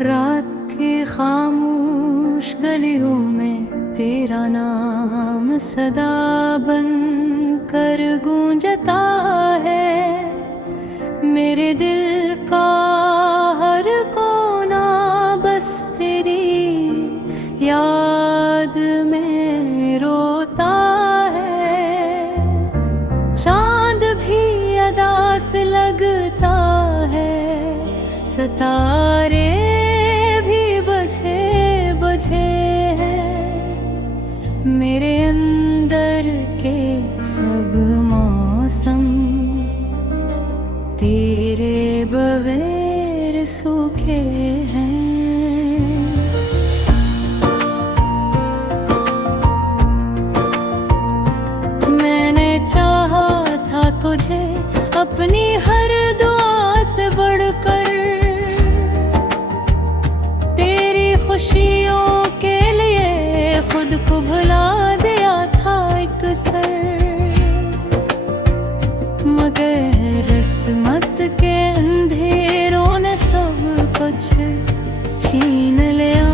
रात की खामोश गलियों में तेरा नाम सदा बन कर गूंजता है। मेरे दिल का हर कोना बस तेरी याद में रोता है। चांद भी अदा से लगता है, सितारे भी बजे बजे हैं। मेरे अंदर के सब मौसम तेरे बगैर सूखे हैं। मैंने चाहा था तुझे अपनी हर दुआ से बढ़कर, तेरी खुशियों के लिए खुद को भुला दिया था एक सर। मगर किस्मत के अंधेरों ने सब कुछ छीन लिया।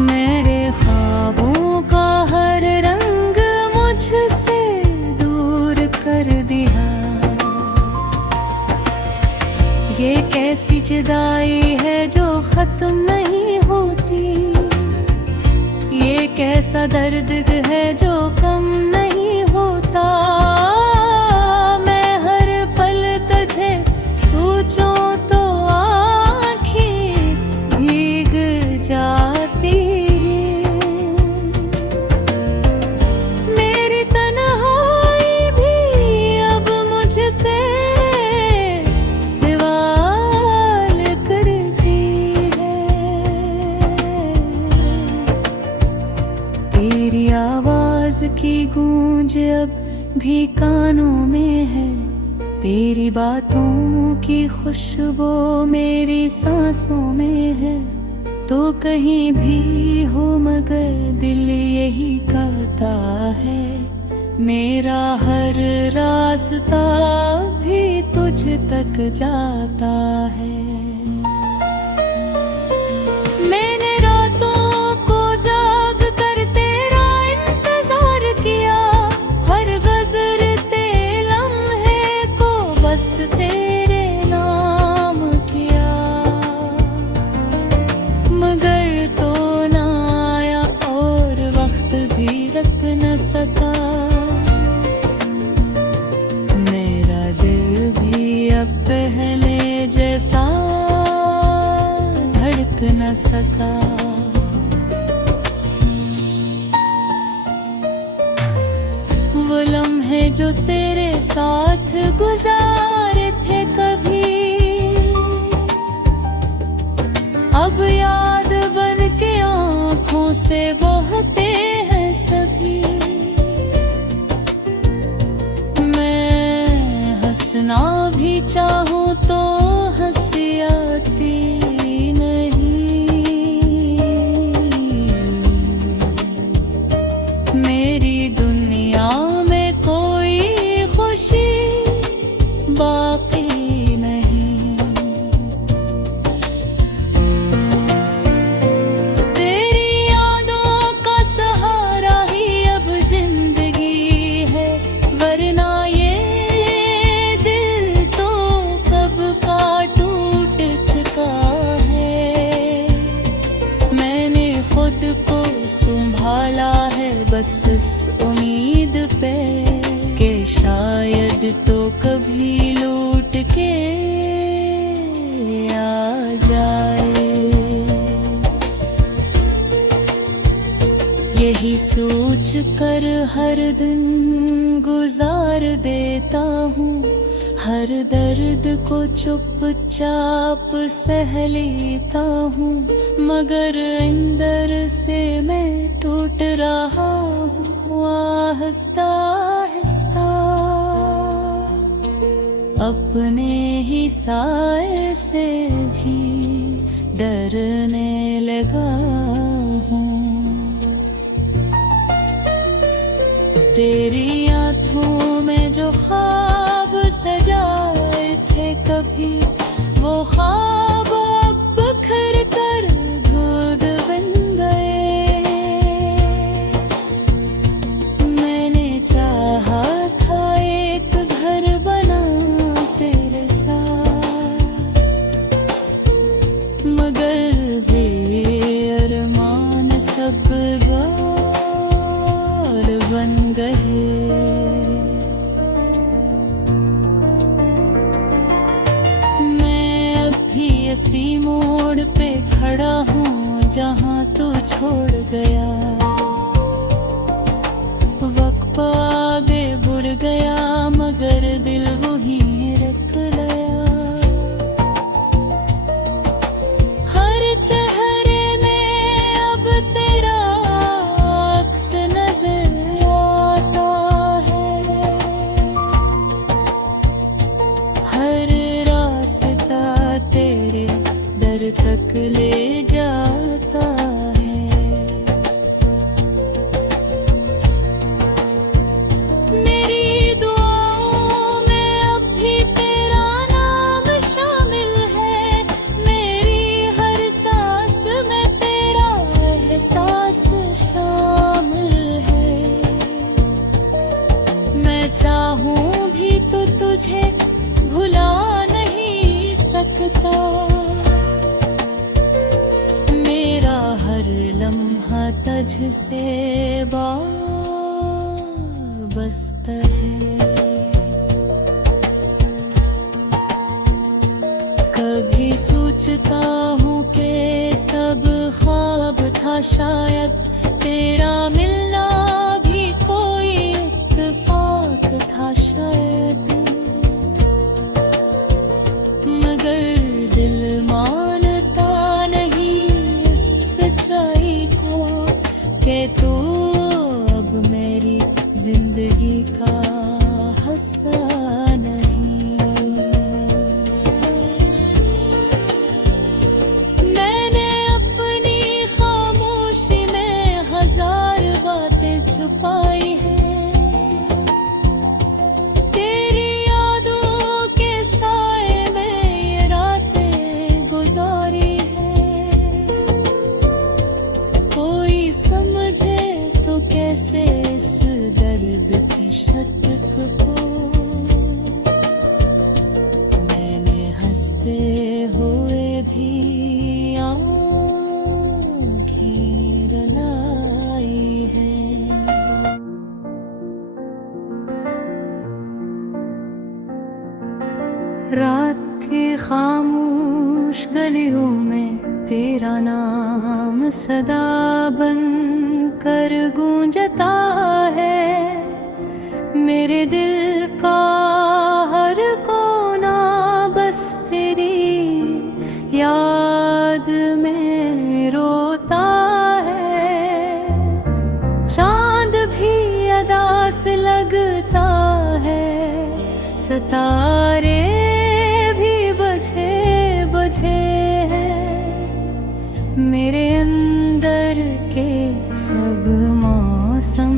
मेरे ख्वाबों का हर रंग मुझसे दूर कर दिया। ये कैसी जुदाई है जो खत्म नहीं होती, ये कैसा दर्द है जो कम नहीं होता। मैं हर पल तुझे सोचूं तो आँखें भीग जाती। मेरी तन्हाई भी अब मुझसे सवाल करती है। तेरी आवाज की गूंज अब भी कानों में है, तेरी बातों की खुशबू मेरी सांसों में है। तो कहीं भी हो मगर दिल यही कहता है, मेरा हर रास्ता भी तुझ तक जाता है। मैंने रातों को जाग कर तेरा इंतजार किया, हर गुज़रते लम्हे को बस तेरे नाम किया। मगर तो ना आया और वक्त भी रख न सका। मेरा दिल भी अब पहले जैसा धड़क न सका। वो लम्हे जो तेरे साथ गुजारे थे कभी, अब याद बन के आँखों से बहते हैं सभी। मैं हंसना भी चाहूँ तो हंसी आती नहीं। मेरी दुनिया में कोई खुशी बाकी नहीं। तेरी यादों का सहारा ही अब जिंदगी है, वरना ये दिल तो कब का टूट चुका है। मैंने खुद को संभाला है बस इस उम्मीद पे कि शायद तो कभी लौट के आ जाए। यही सोच कर हर दिन गुजार देता हूँ, हर दर्द को चुपचाप सह लेता हूँ। मगर अंदर से मैं टूट रहा हूँ आहिस्ता आहिस्ता। अपने ही साए से भी डरने लगा हूँ। तेरी आँखों में जो ख्वाब सजाए थे कभी, वो ख्वाब अब बिखर कर धूल बन गए। मैंने चाहा था एक घर बनाऊं तेरे साथ, मगर वे अरमान सब गार बन गए। इसी मोड़ पे खड़ा हूँ जहाँ तू छोड़ गया, वक्त आगे बढ़ गया मगर दिल वहीं रख गया। हर चेहरे में अब तेरा अक्स नजर आता है, हर रास्ता तेरे दर तक ले जाता है। मेरी दुआओं में अब भी तेरा नाम शामिल है, मेरी हर सांस में तेरा एहसास शामिल है। मैं चाहूं भी तो तुझे भुला नहीं सकता, मेरा हर लम्हा तुझसे वाबस्ता है। कभी सोचता हूँ कि सब ख्वाब था शायद, तेरा मिलना भी कोई इत्तेफाक था शायद, मगर दिल मानता नहीं इस सच्चाई को कि तू अब मेरी जिंदगी का हिस्सा नहीं। मैंने अपनी खामोशी में हजार बातें छुपाई हैं, कैसे इस दर्द की शतक को मैंने हंसते हुए भी आँखें रुलाई है। रात की खामोश गलियों में तेरा नाम सदा बन कर गूंजता है, मेरे दिल का हर कोना बस तेरी याद में रोता है। चांद भी अदा से लगता है, सितारे भी बुझे बुझे हैं, मेरे अंदर के सब मौसम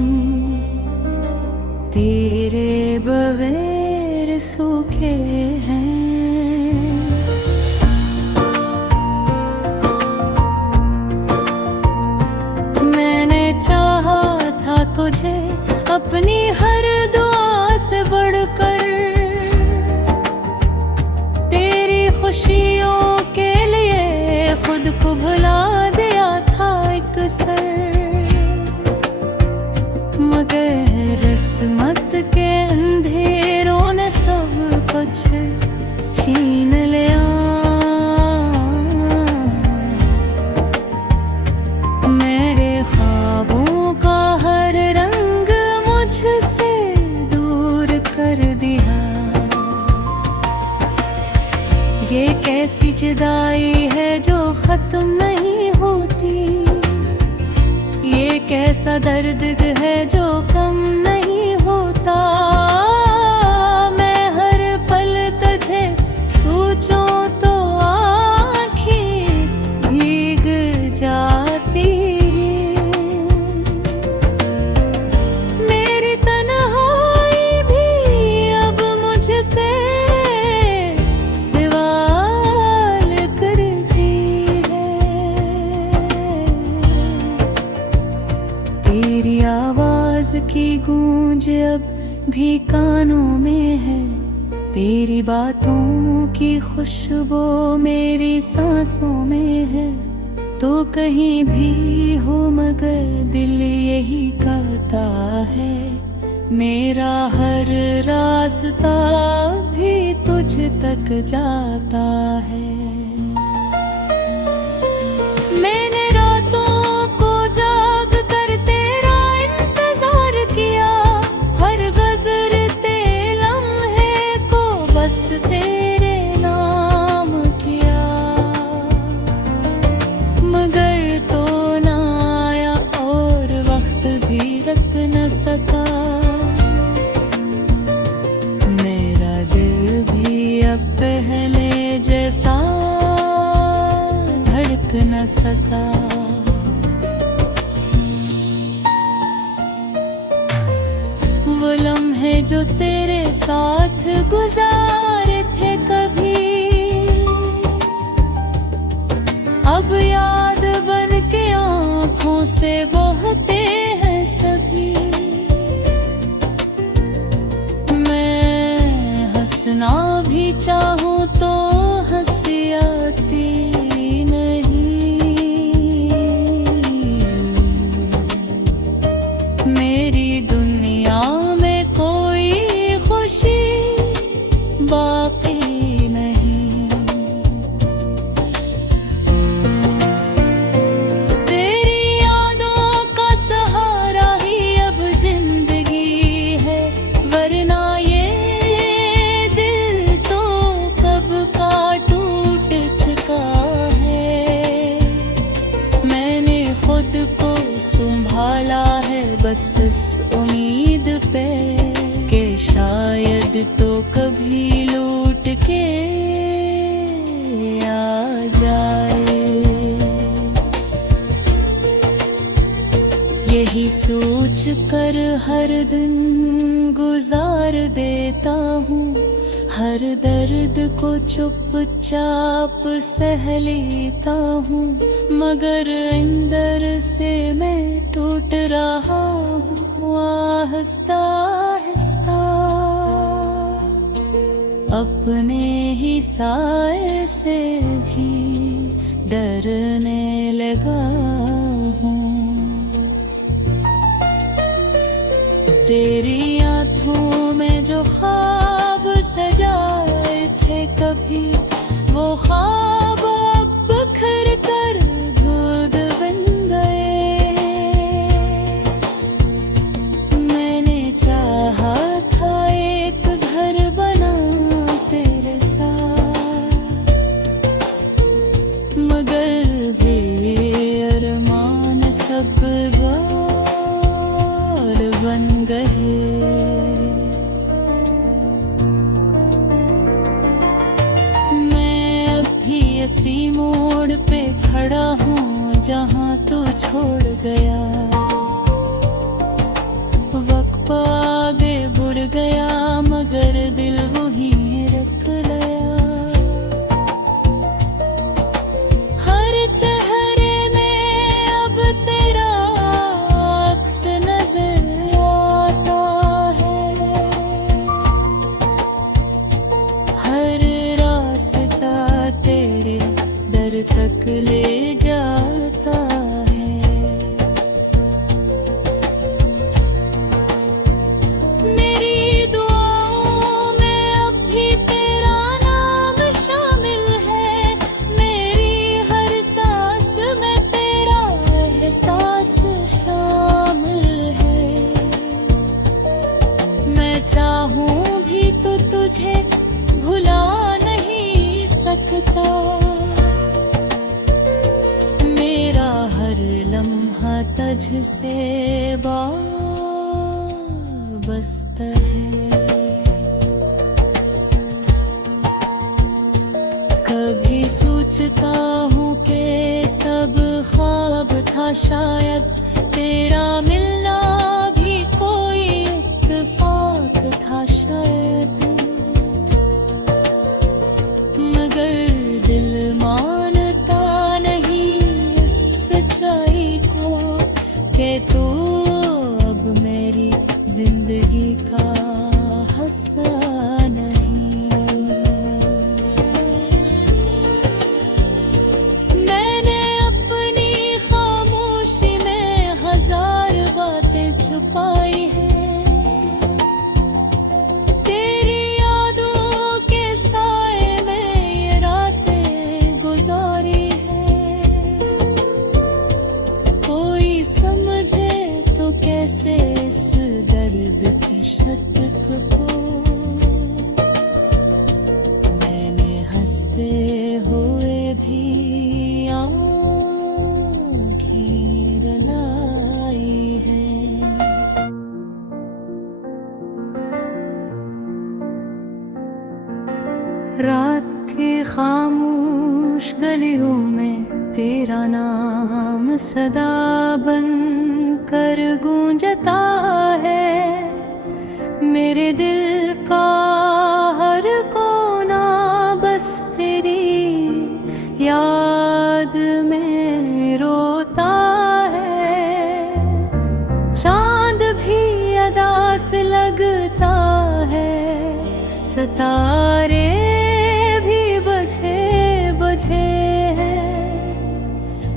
तेरे बगैर सूखे हैं। मैंने चाहा था तुझे अपनी हर दुआ से बढ़कर, तेरी खुशियों के लिए खुद को भुला दिया था एक सर, मगर किस्मत के अंधेरों ने सब कुछ छीन लिया। मेरे ख्वाबों का हर रंग मुझसे दूर कर दिया। ये कैसी जुदाई है जो खत्म नहीं होती, ये कैसा दर्द है जो कम नहीं होता। मैं हर पल तुझे सोचूं तो आँखें भीग जाती। मेरी तन्हाई भी अब मुझसे आवाज की गूंज अब भी कानों में है, तेरी बातों की खुशबू मेरी सांसों में है। तो कहीं भी हो मगर दिल यही कहता है, मेरा हर रास्ता भी तुझ तक जाता है। मैंने रातों को जाग कर तेरा इंतजार किया, हर गुजरते लम्हे को बस तेरे नाम किया, मगर तो ना आया और वक्त भी रख न सका। मेरा दिल भी अब पहले जैसा धड़क न सका। वो लम्हे जो तेरे साथ गुजारे थे कभी, अब याद बन के आँखों से बहते हैं सभी। मैं हंसना भी चाहूँ तो हंसी आती नहीं, मेरी दुनिया में कोई खुशी बाकी नहीं। तेरी यादों का सहारा ही अब जिंदगी है, वरना ये दिल तो कब का टूट चुका है। मैंने खुद को संभाला है बस इस उम्मीद पे कि शायद तो कभी लौट के आ जाए। यही सोच कर हर दिन गुजार देता हूँ, हर दर्द को चुपचाप सह लेता हूँ, मगर अंदर से मैं टूट रहा हूँ आहिस्ता आहिस्ता। अपने ही साए से भी डरने लगा हूँ। तेरी आँखों में जो ख्वाब सजाए थे कभी, वो ख्वाब अब बिखर कर धूल बन गए। मैंने चाहा था एक घर बनाऊं तेरे साथ, मगर बेअरमान सब बार बन गए। इसी मोड़ पे खड़ा हूँ जहाँ तू छोड़ गया, वक्त आगे बढ़ गया मगर दिल वही रख लिया। हर चेहरे में अब तेरा अक्स नजर आता है, हर रास्ता तेरे दर तक ले जाता है। मेरी दुआओं में अब भी तेरा नाम शामिल है, मेरी हर सांस में तेरा एहसास शामिल है। मैं चाहूँ भी तो तुझे भुला नहीं सकता, मेरा हर लम्हा तुझसे वाबस्ता है। कभी सोचता हूँ कि सब ख्वाब था, शायद तेरा मिलना भी कोई इत्तेफाक था शायद, मगर दिल मानता नहीं इस सच्चाई को कि तू अब मेरी आई है। तेरी यादों के साए में ये रातें गुजारी है। कोई समझे तो कैसे इस दर्द की शतक को मैंने हंसते हुए भी रात की खामोश गलियों में तेरा नाम सदा बन कर गूंजता है। मेरे दिल का हर कोना बस तेरी याद में रोता है। चांद भी अदा से लगता है, सितारे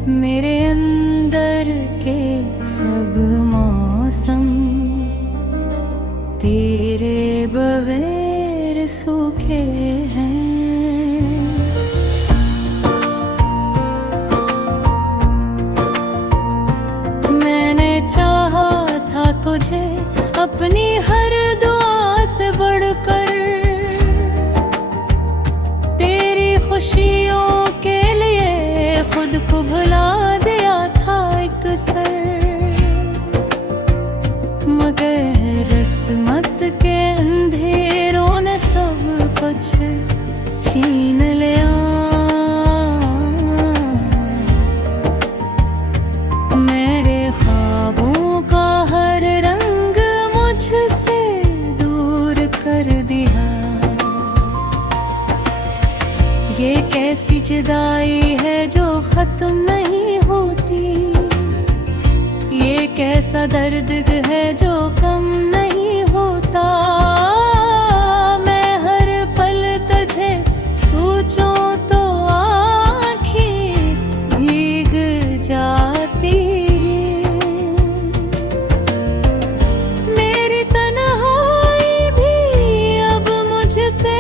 मेरे अंदर के सब मौसम तेरे बगैर सूखे हैं। मैंने चाहा था तुझे अपनी हर दुआ से बढ़कर, तेरी खुशियों के लिए खुद को भुला दिया था एक सर। मगर किस्मत के अंधेरों ने सब कुछ छीन लिया। मेरे ख्वाबों का हर रंग मुझसे दूर कर दिया। ये कैसी जुदाई है जो खत्म नहीं होती, ये कैसा दर्द है जो कम नहीं होता। मैं हर पल तुझे सोचूं तो आँखें भीग जाती। मेरी तन्हाई भी अब मुझसे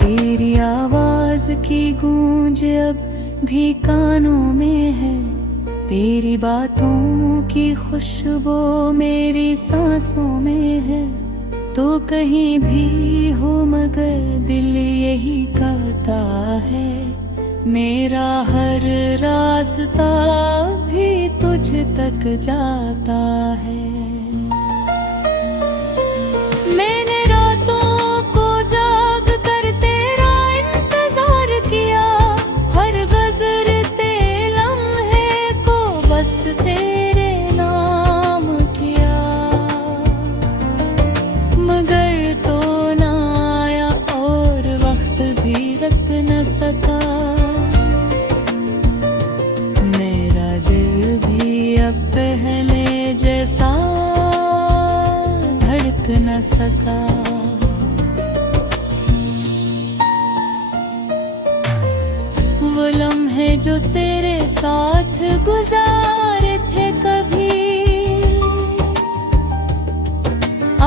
तेरी आवाज की गूंज अब भी कानों में है। तेरी बातों की खुशबू मेरी सांसों में है। तो कहीं भी हो मगर दिल यही कहता है, मेरा हर रास्ता भी तुझ तक जाता है। मैंने रातों को जाग कर तेरा इंतजार किया, हर गुज़रते लम्हे को बस तेरे नाम किया। मगर तो ना आया और वक्त भी रख न सका। मेरा दिल भी अब पहले जैसा धड़क न सका। वो लम्हे जो तेरे साथ गुजारे थे कभी,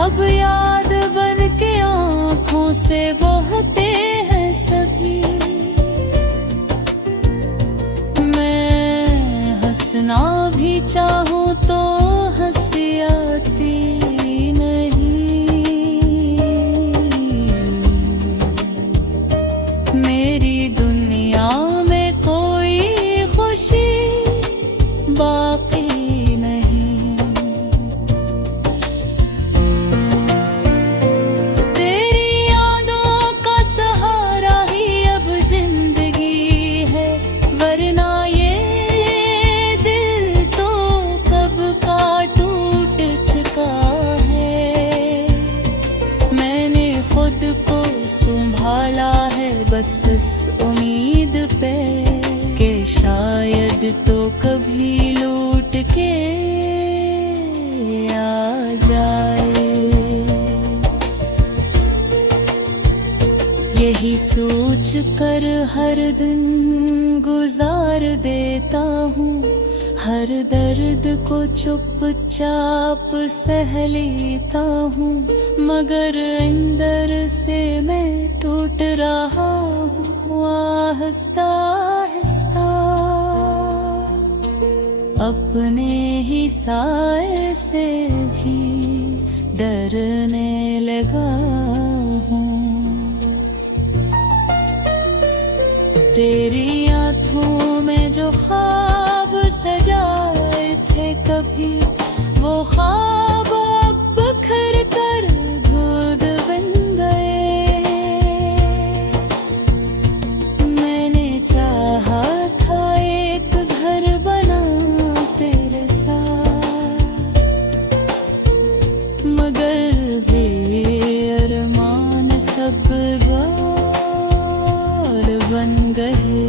अब याद बन के आँखों से बहते हैं सभी। मैं हंसना भी चाहूँ तो हंसी आती नहीं। मेरी दुनिया में कोई खुशी बाकी नहीं। तेरी यादों का सहारा ही अब जिंदगी है, वरना ये दिल तो कब का टूट चुका है। मैंने खुद को संभाला है बस इस उम्मीद पे कि शायद तो कभी लौट के आ जाए। यही सोच कर हर दिन गुजार देता हूँ, हर दर्द को चुपचाप सह लेता हूँ, मगर अंदर से मैं टूट रहा हूँ आहिस्ता आहिस्ता। अपने ही साए से भी डरने लगा हूँ। तेरी आँखों में जो ख्वाब सजाए थे कभी, वो ख्वाब अब बिखर कर धूल बन गए। मैंने चाहा था एक घर बनाऊं तेरे साथ, मगर बेअरमान सब बन गए।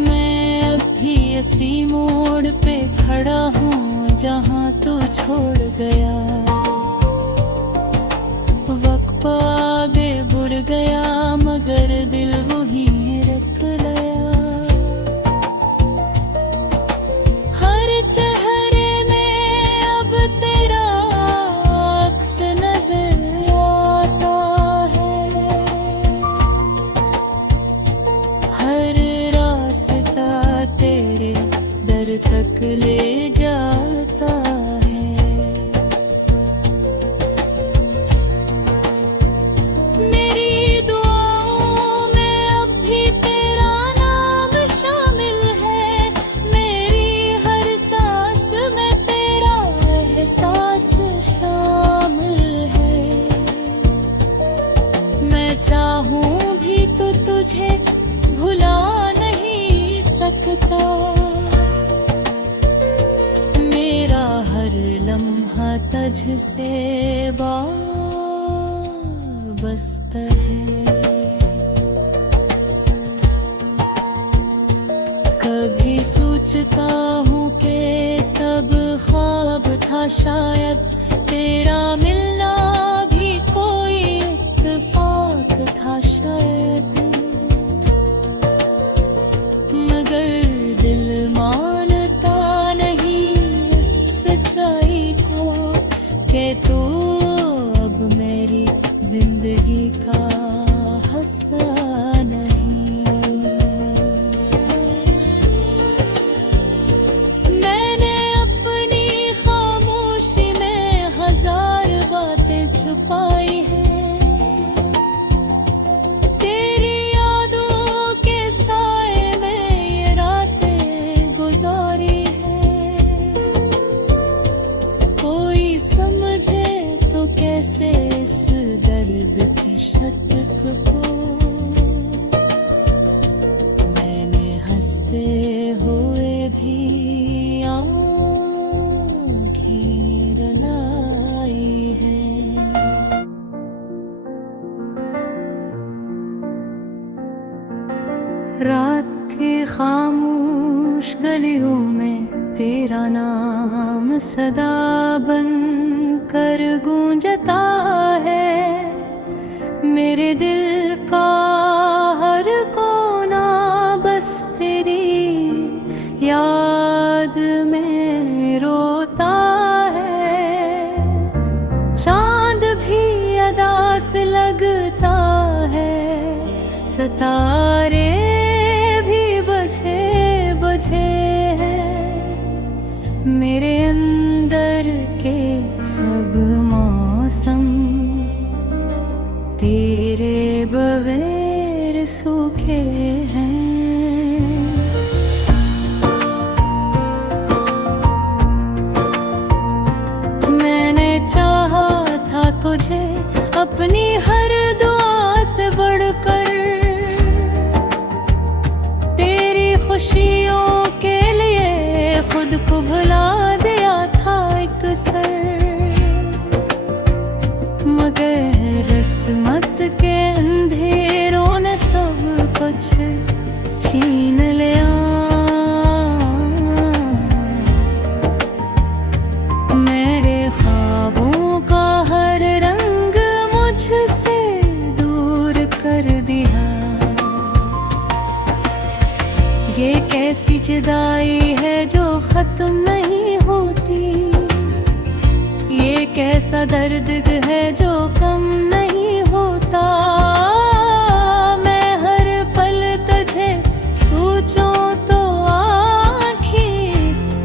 मैं अभी इसी मोड़ पे खड़ा हूँ जहाँ तू छोड़ गया। वक्त आगे बढ़ गया मगर दिल वही रख गया। हर चेहरे में अब तेरा अक्स नजर तक ले जाता है। मेरी दुआओं में अब भी तेरा नाम शामिल है, मेरी हर सांस में तेरा एहसास शामिल है। मैं चाहूं भी तो तुझे भुला नहीं सकता, हर लम्हा तुझसे वाबस्ता है। कभी सोचता हूँ कि सब ख्वाब था, शायद तेरा मिलना भी कोई इत्तेफाक था शायद, मगर दिल मानता नहीं कि तू अब मेरी जिंदगी का हिस्सा नहीं। मैंने अपनी खामोशी में हजार बातें छुपाई हैं, तेरी यादों के साए में ये रातें गुजारी हैं। कोई समझे तो कैसे इस दर्द की शतक को मैंने हंसते हुए भी आँखें रुलाई है। रात की खामोश गलियों में तेरा नाम सदा बन कर गूंजता है। मेरे दिल का हर कोना बस तेरी याद में रोता है। चांद भी अदास लगता है, सितारे भी बुझे बुझे हैं। मेरे अंदर के सब मौसम तेरे बगैर सूखे हैं। मैंने चाहा था तुझे अपनी हर दुआ से बढ़कर, तेरी खुशियों के लिए खुद को भुला दिया था एक सर, मगर किस्मत के अंधेरों ने सब कुछ छीन लिया। मेरे ख्वाबों का जुदाई है जो खत्म नहीं होती, ये कैसा दर्द है जो कम नहीं होता। मैं हर पल तुझे सोचूं तो आँखें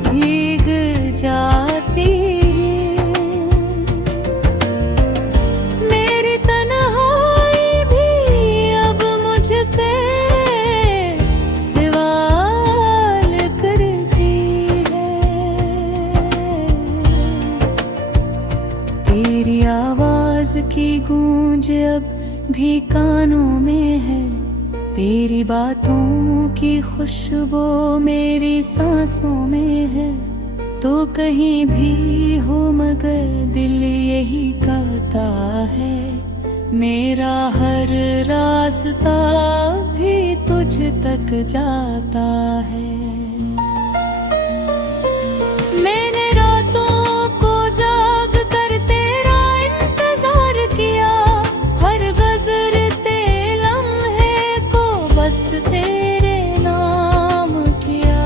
भीग जाती। मेरी तन्हाई भी अब मुझसे सवाल करती है। तेरी आवाज की गूंज अब भी कानों में है, तेरी बातों की खुशबू मेरी सांसों में है। तो कहीं भी हो मगर दिल यही कहता है, मेरा हर रास्ता भी तुझ तक जाता है। मैंने रातों को जाग कर तेरा इंतजार किया, हर गुज़रते लम्हे को बस तेरे नाम किया।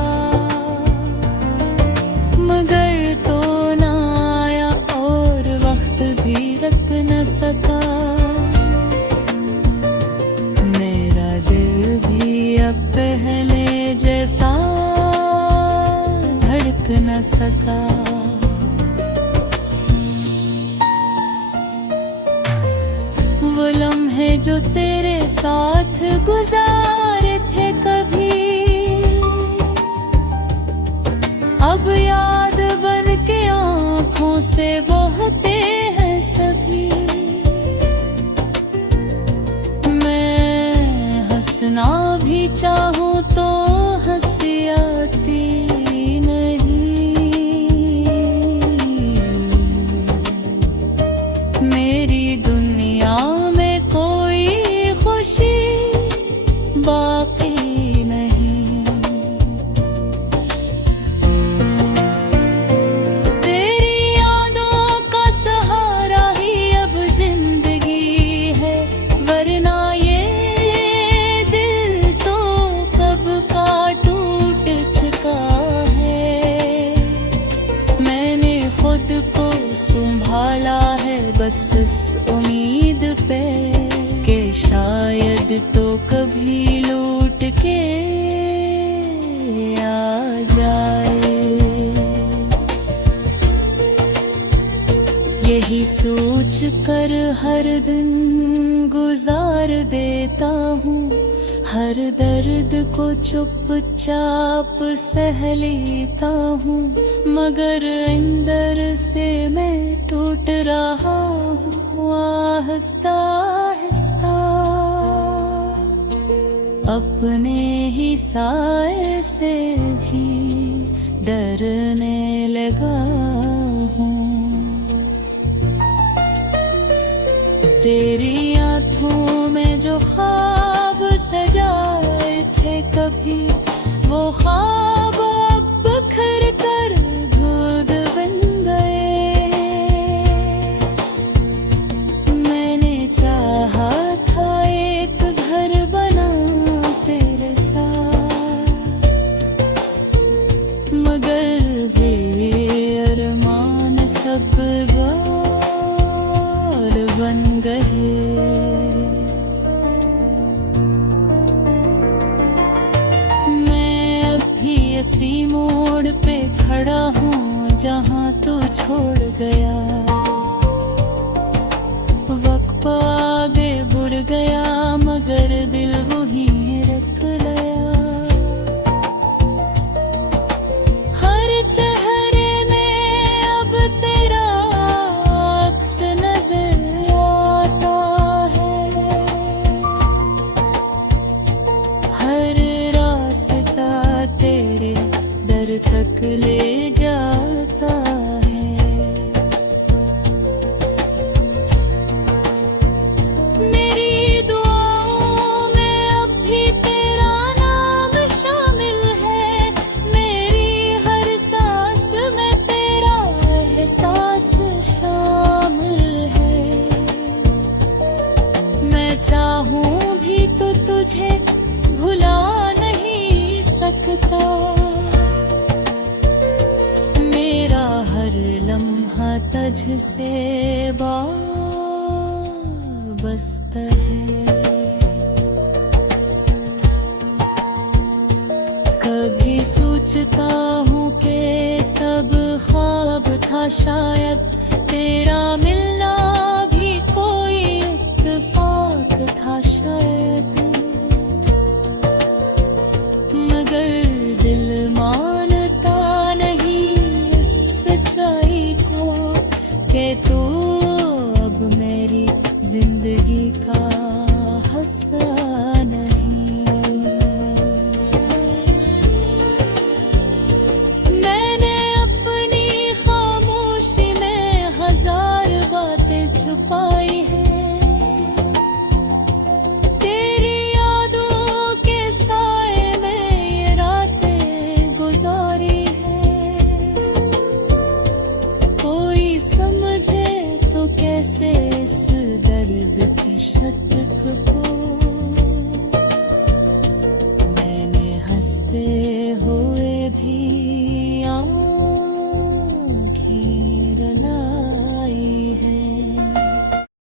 मगर तो ना आया और वक्त भी रख न सका, मेरा दिल भी अब पहले जैसा धड़क न सका। वो लम्हे जो तेरे साथ गुजारे थे कभी, अब याद बन के आँखों से बहते हैं सभी। मैं हंसना भी चाहूँ तो हंसी आती नहीं। मेरी दुनिया में कोई खुशी बाकी नहीं। तेरी यादों का सहारा ही अब जिंदगी है, वरना ये दिल तो कब का टूट चुका है। मैंने खुद को संभाला है बस इस उम्मीद पे कि शायद तो कभी लौट के आ जाए। यही सोच कर हर दिन गुजार देता हूँ, हर दर्द को चुपचाप सह लेता हूँ। मगर अंदर से मैं टूट रहा हूँ आहिस्ता आहिस्ता, अपने ही साए से भी डरने लगा हूँ। तेरी आँखों में जो ख्वाब सजाए थे कभी, वो ख्वाब अब बिखर कर धूल बन गए। मैंने चाहा था एक घर बनाऊं तेरे साथ, मगर भी अरमान सब बन गए। मैं अभी इसी मोड़ पे खड़ा हूँ जहाँ तू छोड़ गया। वक्त आगे बढ़ गया मगर दिल वही रख गया। हर चेहरे में अब तेरा अक्स नजर आता है, हर रास्ता तेरे दर तक ले जाता है। मेरी दुआओं में अब भी तेरा नाम शामिल है, मेरी हर सांस में तेरा एहसास शामिल है। मैं चाहूं भी तो तुझे भुला नहीं सकता। तुझसे वाबस्ता है। कभी सोचता हूँ कि सब ख्वाब था, शायद तेरा मिलना भी कोई इत्तेफाक था शायद, मगर दिल मानता नहीं इस सच्चाई को कि तू अब मेरी जिंदगी का हिस्सा नहीं। मैंने अपनी खामोशी में हजार बातें छुपाई हैं, तेरी यादों के साए में ये रातें गुजारी हैं। कोई समझे तो कैसे इस दर्द की शक्ल